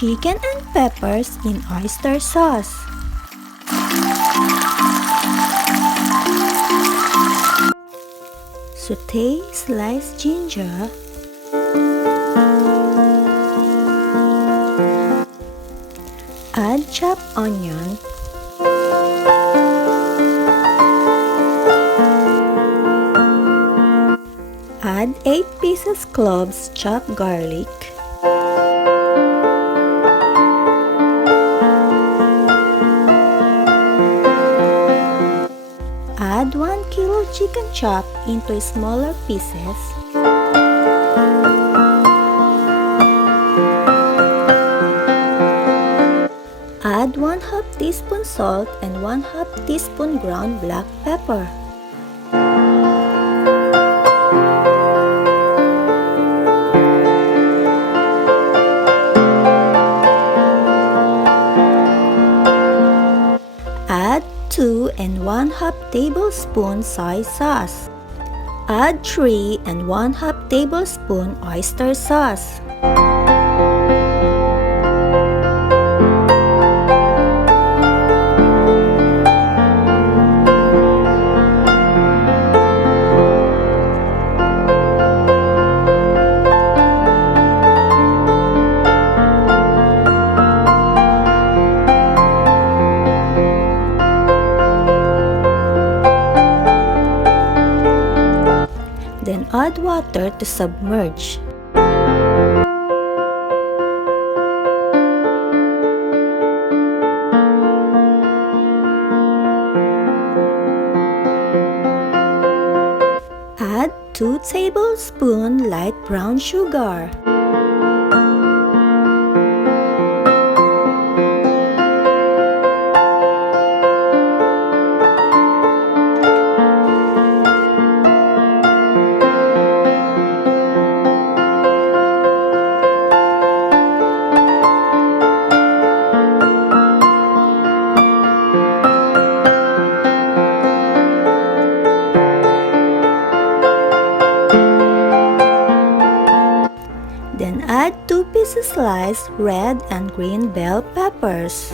chicken and peppers in oyster sauce. Sauté sliced ginger. Add chopped onion. Add 8 pieces cloves chopped garlic. Add 1 kilo chicken chopped into smaller pieces. Add 1/2 teaspoon salt and 1/2 teaspoon ground black pepper. Add 2 and 1/2 tablespoon soy sauce. Add 3 and 1/2 tablespoon oyster sauce. Then add water to submerge. Add 2 tablespoons light brown sugar. Then add 2 pieces sliced red and green bell peppers.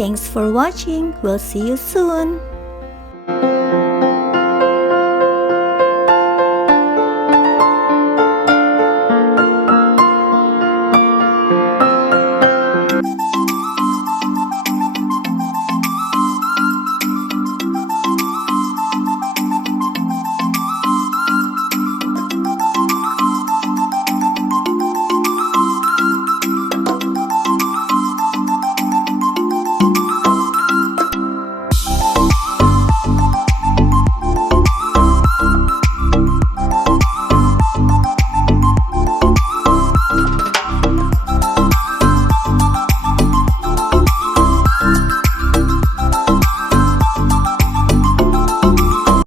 Thanks for watching. We'll see you soon.